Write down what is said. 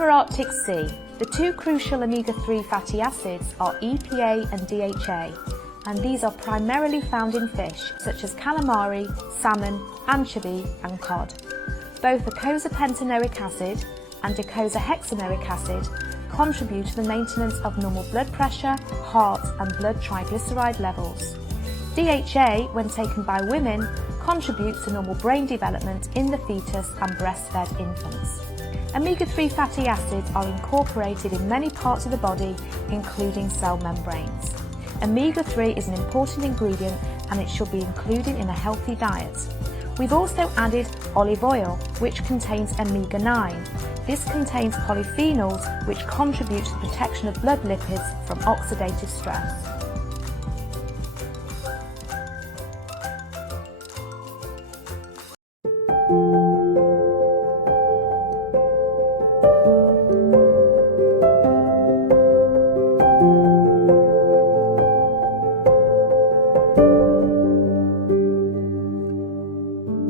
Rare Arctic Sea. The two crucial omega-3 fatty acids are EPA and DHA, and these are primarily found in fish such as calamari, salmon, anchovy and cod. Both eicosapentaenoic acid and docosahexaenoic acid contribute to the maintenance of normal blood pressure, heart and blood triglyceride levels. DHA, when taken by women, contributes to normal brain development in the fetus and breastfed infants. Omega-3 fatty acids are incorporated in many parts of the body, including cell membranes. Omega-3 is an important ingredient and it should be included in a healthy diet. We've also added olive oil, which contains omega-9. This contains polyphenols, which contribute to the protection of blood lipids from oxidative stress.